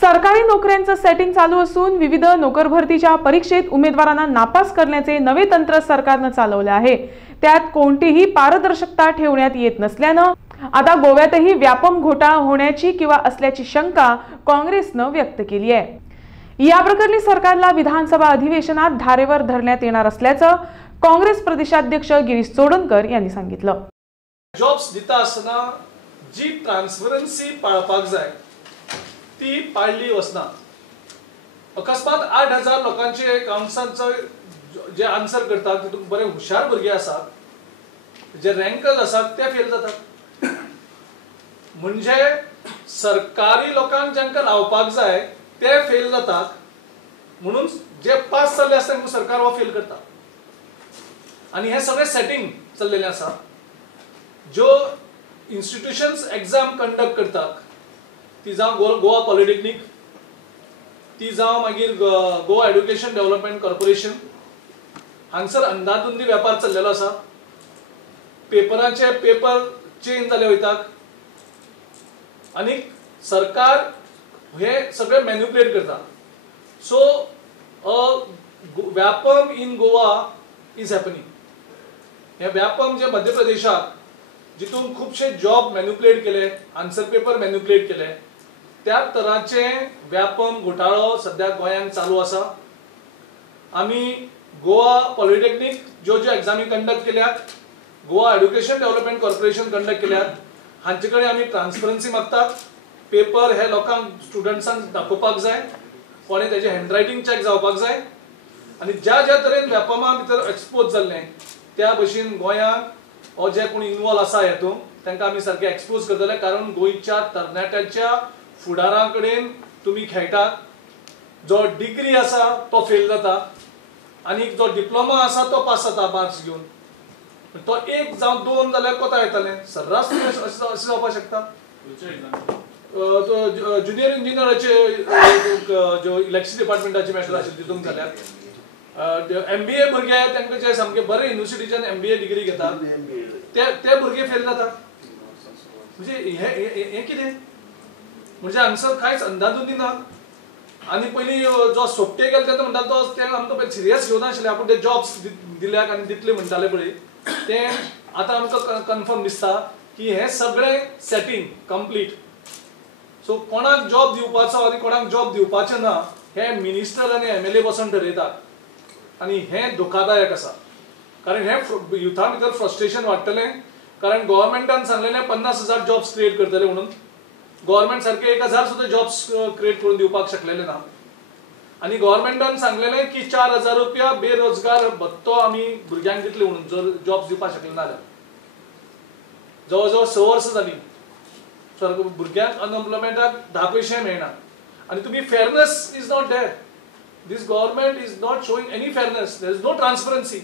सरकारी नोकऱ्यांचं सेटिंग चालू असून विविध नोकर भरतीच्या परीक्षेत उमेदवारांना नापास करण्याचे नवे तंत्र सरकारने चालवले आहे। त्यात कोणतीही पारदर्शकता ठेवण्यात येत नसल्यानं आता गोव्यातही व्यापम घोटाळा होण्याची किंवा असल्याची शंका काँग्रेसने व्यक्त केली आहे। या प्रकरणी सरकारला विधानसभा अधिवेशनात धारेवर धरण्यात येणार असल्याचं काँग्रेस प्रदेशाध्यक्ष गिरीश चोडणकर यांनी सांगितलं। जॉब्स दिता असताना जी ट्रान्सपरन्सी पाळपाक जाय ती पाळली वचना। अकस्मात 8000 लोकांचे अकाउंट्सांचे जे आन्सर करतात तितून बरे हुशार भुरगे असतात, जे रँकर्स असतात ते फेल जातात। म्हणजे सरकारी लोकांक जांकां लावपाक जाय ते फेल जातात, म्हणून जे पास जाल्ले आसता तांकां सरकार हो फेल करता। आणि हे सगळे सेटिंग चल्लेले आसा। ज्यो इन्स्टिट्यूशन्स एग्जाम कंडक्ट करतात ती जावं गोवा पॉलिटेक्निक, ती जावं मागीर गोवा एड्युकेशन डेव्हलपमेंट कॉर्पोरेशन, हांगसर अंधाधुंदी वेपार चल्लेलो आसा। पेपराचे पेपर चेंज जाले वयतात आणि सरकार हे सगळे मॅन्युपुलेट करता। So Vyapam in Goa is happening. हे व्यापम जे मध्य प्रदेशात जितून खूपशे जॉब मॅन्युपुलेट केले, आन्सर पेपर मॅन्युपुलेट केले, त्या तराचे व्यापम घोटाळो सध्या गोंयांत चालू आसा। आम्ही गोवा पॉलिटेक्निक ज्यो एग्जामी कंडक्ट केल्यात, Goa education development corporation conduct केल्यात, हांचे कडेन आम्ही ट्रान्सपरन्सी मागतात। पेपर हे लोकांक स्टुडंट्सांक दाखोवपाक जाय, कोणे त्याचे हँडरायटिंग चॅक जावपाक जाय, आणि ज्या ज्या तरेन व्यापमा भितर एक्सपोज जाल्ले त्या भशेन गोंयांत हो जे कोण इन्वॉल्व आसा हेतून तांकां आमी सारखे एक्सपोज करतले। कारण गोंयच्या तरणाट्याच्या फुडाराकडेन तुम्ही खेळटात। जो डिग्री आसा तो फेल जाता आणि जो डिप्लोमा आसा तो पास जाता मार्क्स घेऊन। तो एक जावं दोन जाल्यार कोता येताले, सर्रास अशें जावपाक शकता। ज्युनियर इंजिनियराचे ज्यो इलेक्ट्रिसिटी डिपार्टमेंटाचे मॅटर आशिल्ले तितून जाल्यार MBA भुरगे तांकां जे सामके बरे युनिव्हर्सिटीच्यान MBA डिग्री घेतात ते भुरगे फेल जातात। म्हणजे हे कितें? म्हणजे हांगसर कांयच अंदाधुंदी ना। आणि पयलीं जो सोपटे गेलो तेन्ना म्हणटालो तो ते आमकां सिरियस घेवना आशिल्ले, आपूण ते जॉब्स दिल्याक आनी दितले म्हणटाले पळय ते आतां आमकां कन्फर्म दिसता की हे सगळे सेटिंग कंप्लीट। सो कोणाक जॉब दिवपाचो आनी कोणाक जॉब दिवपाचें ना हे मिनिस्टर आनी MLA बसून ठरयतात, आणि हे धोकादायक आसा। कारण हे युथा भितर फ्रस्ट्रेशन वाडटलें, कारण गव्हर्मेंटान सांगलेलें 50,000 जॉब्स क्रिएट करतले म्हणून। गव्हर्मेंट सारखे 1000 सुद्धा जॉब्स क्रिएट करून दिवपाक शकलेले ना। आणि गव्हर्मेंटान सांगलेले की 4000 रुपया बेरोजगार भत्तो आम्ही भुरग्यांक दितले म्हणून जर जॉब्स दिवपाक शकले ना जाल्यार। जवळजवळ 6 वर्सां जाली भुरग्यांक अनएम्प्लॉयमेंटाक 10 पैसे मेळना। आणि तुम्ही fairness is not there. This government is not showing any fairness. There is no transparency.